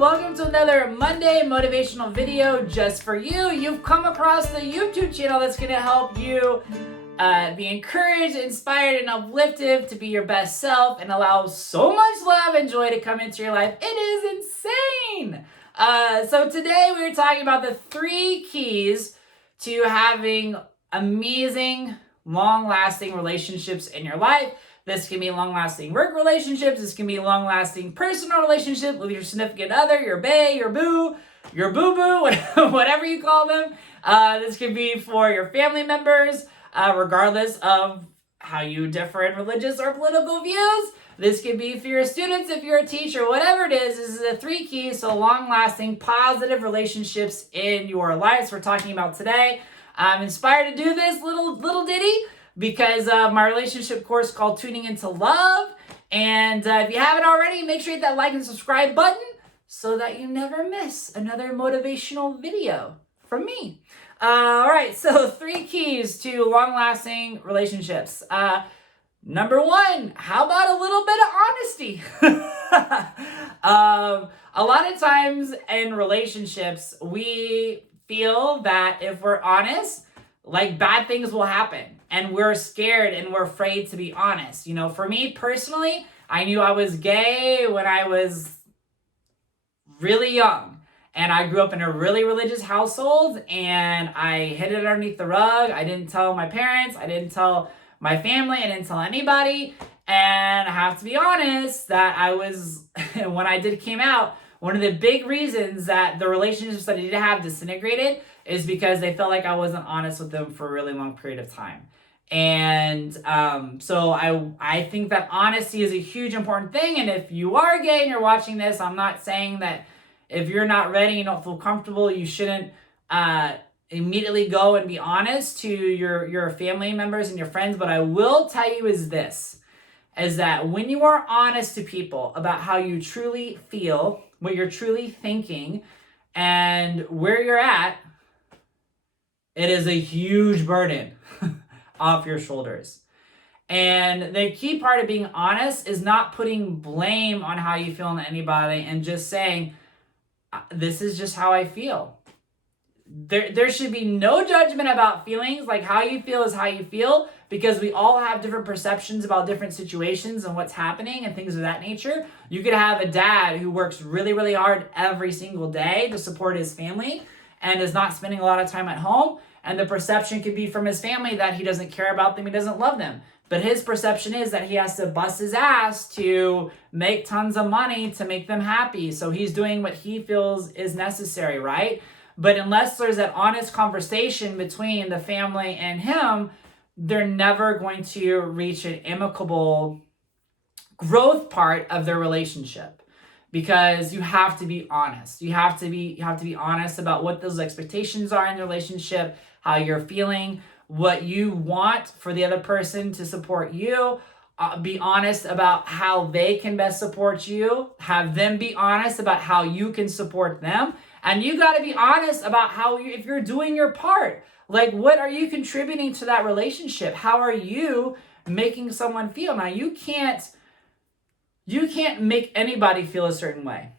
Welcome to another Monday motivational video just for you. You've come across the YouTube channel that's going to help you be encouraged, inspired, and uplifted to be your best self and allow so much love and joy to come into your life. It is insane. So today we were talking about the 3 keys to having amazing, long-lasting relationships in your life. This can be long-lasting work relationships. This can be long-lasting personal relationship with your significant other, your bae, your boo, your boo-boo, whatever you call them. This can be for your family members, regardless of how you differ in religious or political views. This can be for your students if you're a teacher, whatever it is. This is the 3 keys to long-lasting, positive relationships in your lives we're talking about today. I'm inspired to do this little ditty because of my relationship course called Tuning Into Love. And if you haven't already, make sure you hit that like and subscribe button so that you never miss another motivational video from me. All right, so 3 keys to long-lasting relationships. Number 1, how about a little bit of honesty? A lot of times in relationships, we feel that if we're honest, like bad things will happen. And we're scared and we're afraid to be honest. You know, for me personally, I knew I was gay when I was really young. And I grew up in a really religious household and I hid it underneath the rug. I didn't tell my parents. I didn't tell my family. I didn't tell anybody. And I have to be honest that I was, when I came out, one of the big reasons that the relationships that I did have disintegrated is because they felt like I wasn't honest with them for a really long period of time. And so I think that honesty is a huge important thing. And if you are gay and you're watching this, I'm not saying that if you're not ready, you don't feel comfortable, you shouldn't immediately go and be honest to your family members and your friends. But I will tell you is that when you are honest to people about how you truly feel, what you're truly thinking, and where you're at, it is a huge burden off your shoulders. And the key part of being honest is not putting blame on how you feel on anybody and just saying, this is just how I feel. There should be no judgment about feelings. Like, how you feel is how you feel, because we all have different perceptions about different situations and what's happening and things of that nature. You could have a dad who works really, really hard every single day to support his family and is not spending a lot of time at home. And the perception could be from his family that he doesn't care about them, he doesn't love them. But his perception is that he has to bust his ass to make tons of money to make them happy. So he's doing what he feels is necessary, right? But unless there's that honest conversation between the family and him, they're never going to reach an amicable growth part of their relationship. Because you have to be honest. You have to be honest about what those expectations are in the relationship, how you're feeling, what you want for the other person to support you. Be honest about how they can best support you. Have them be honest about how you can support them. And you got to be honest about if you're doing your part. Like, what are you contributing to that relationship? How are you making someone feel? Now, you can't make anybody feel a certain way,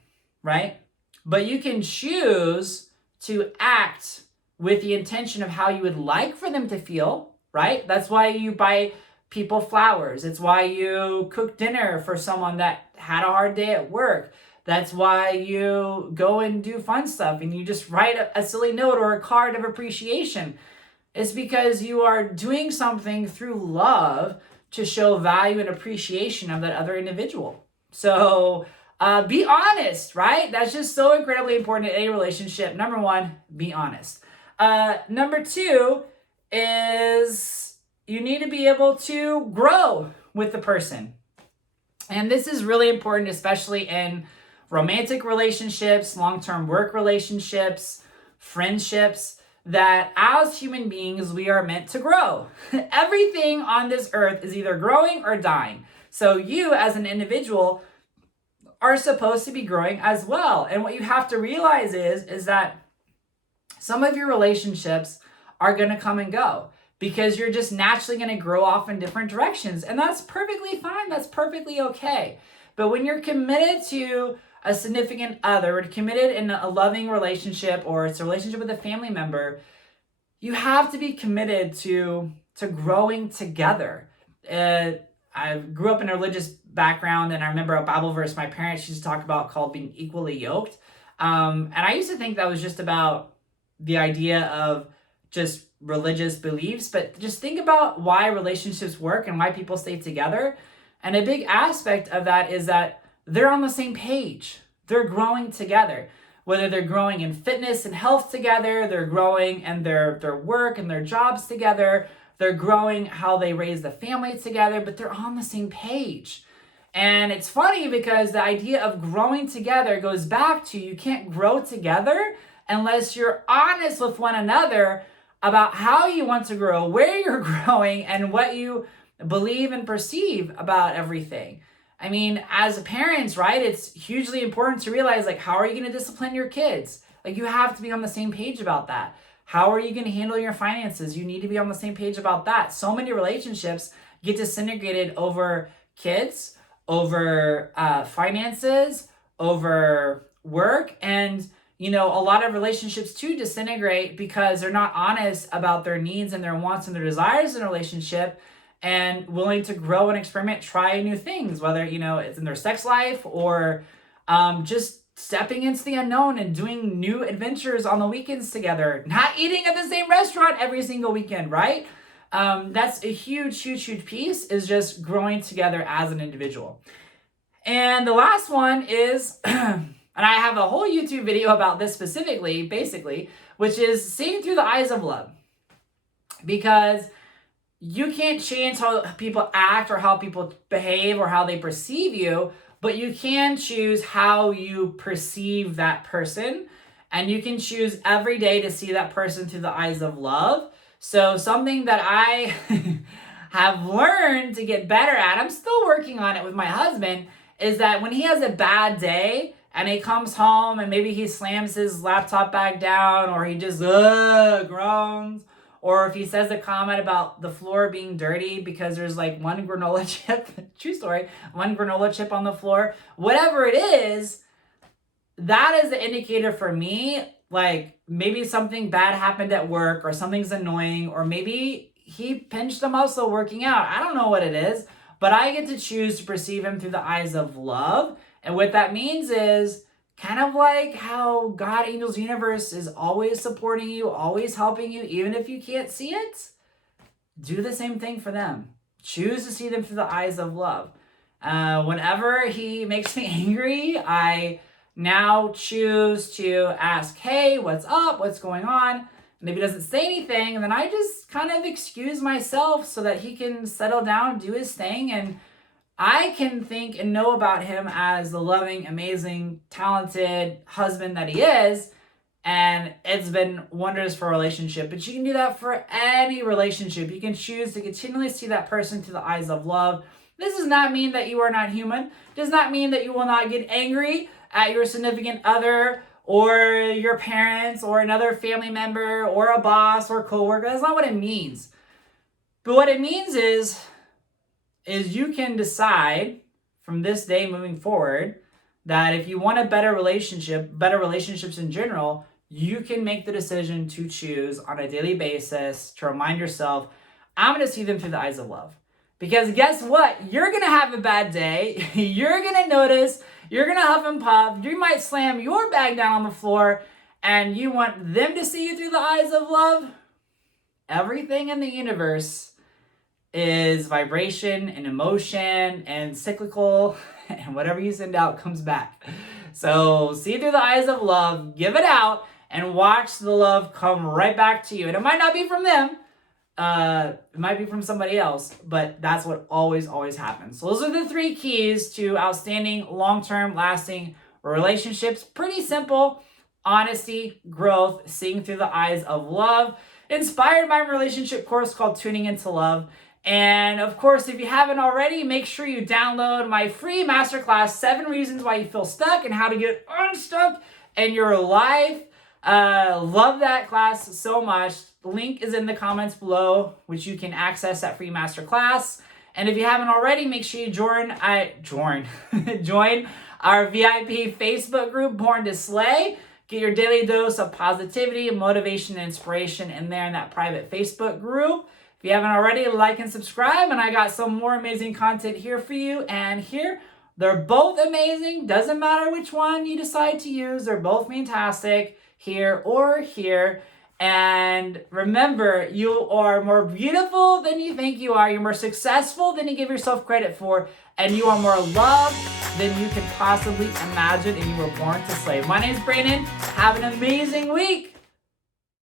right? But you can choose to act with the intention of how you would like for them to feel, right? That's why you buy people flowers. It's why you cook dinner for someone that had a hard day at work. That's why you go and do fun stuff and you just write a silly note or a card of appreciation. It's because you are doing something through love to show value and appreciation of that other individual. So be honest, right? That's just so incredibly important in any relationship. Number 1, be honest. Number 2 is you need to be able to grow with the person. And this is really important, especially in romantic relationships, long-term work relationships, friendships, that as human beings, we are meant to grow. Everything on this earth is either growing or dying. So you as an individual are supposed to be growing as well. And what you have to realize is that some of your relationships are going to come and go because you're just naturally going to grow off in different directions. And that's perfectly fine. That's perfectly okay. But when you're committed to a significant other, or committed in a loving relationship, or it's a relationship with a family member, you have to be committed to growing together. I grew up in a religious background, and I remember a Bible verse my parents used to talk about called being equally yoked. And I used to think that was just about the idea of just religious beliefs, but just think about why relationships work and why people stay together. And a big aspect of that is that they're on the same page. They're growing together. Whether they're growing in fitness and health together, they're growing in their work and their jobs together, they're growing how they raise the family together, but they're on the same page. And it's funny because the idea of growing together goes back to you can't grow together unless you're honest with one another about how you want to grow, where you're growing, and what you believe and perceive about everything. I mean, as parents, right, it's hugely important to realize, like, how are you going to discipline your kids? Like, you have to be on the same page about that. How are you going to handle your finances? You need to be on the same page about that. So many relationships get disintegrated over kids, over finances, over work, and a lot of relationships too disintegrate because they're not honest about their needs and their wants and their desires in a relationship, and willing to grow and experiment, try new things, whether it's in their sex life or just stepping into the unknown and doing new adventures on the weekends together, not eating at the same restaurant every single weekend, right? That's a huge piece, is just growing together as an individual. And the last one is, and I have a whole YouTube video about this specifically, basically, which is seeing through the eyes of love. Because you can't change how people act or how people behave or how they perceive you, but you can choose how you perceive that person. And you can choose every day to see that person through the eyes of love. So something that I have learned to get better at, I'm still working on it with my husband, is that when he has a bad day and he comes home and maybe he slams his laptop back down, or he just groans, or if he says a comment about the floor being dirty because there's like one granola chip, true story, one granola chip on the floor, whatever it is, that is an indicator for me, like maybe something bad happened at work, or something's annoying, or maybe he pinched a muscle working out. I don't know what it is, but I get to choose to perceive him through the eyes of love. And what that means is kind of like how God, angels, universe is always supporting you, always helping you, even if you can't see it. Do the same thing for them. Choose to see them through the eyes of love. Whenever he makes me angry, I now choose to ask, hey, what's up? What's going on? And if he doesn't say anything, then I just kind of excuse myself so that he can settle down, do his thing, and I can think and know about him as the loving, amazing, talented husband that he is. And it's been wonders for a relationship. But you can do that for any relationship. You can choose to continually see that person through the eyes of love. This does not mean that you are not human. It does not mean that you will not get angry at your significant other, or your parents, or another family member, or a boss, or coworker. That's not what it means. But what it means is you can decide from this day moving forward that if you want a better relationship, better relationships in general, you can make the decision to choose on a daily basis to remind yourself, I'm going to see them through the eyes of love. Because guess what? You're going to have a bad day. You're going to notice. You're going to huff and puff. You might slam your bag down on the floor, and you want them to see you through the eyes of love. Everything in the universe is vibration and emotion and cyclical, and whatever you send out comes back. So see through the eyes of love, give it out, and watch the love come right back to you. And it might not be from them. It might be from somebody else, but that's what always happens. So those are the 3 keys to outstanding, long-term, lasting relationships. Pretty simple. Honesty, growth, seeing through the eyes of love. Inspired by my relationship course called Tuning Into Love. And of course, if you haven't already, make sure you download my free masterclass, 7 Reasons Why You Feel Stuck and How to Get Unstuck in Your Life. Love that class so much. The link is in the comments below, which you can access that free masterclass. And if you haven't already, make sure you join our VIP Facebook group, Born to Slay. Get your daily dose of positivity, motivation, and inspiration in there in that private Facebook group. If you haven't already, like and subscribe. And I got some more amazing content here for you and here. They're both amazing. Doesn't matter which one you decide to use. They're both fantastic, here or here. And remember, you are more beautiful than you think you are. You're more successful than you give yourself credit for. And you are more loved than you could possibly imagine. And you were born to slay. My name's Brandon. Have an amazing week.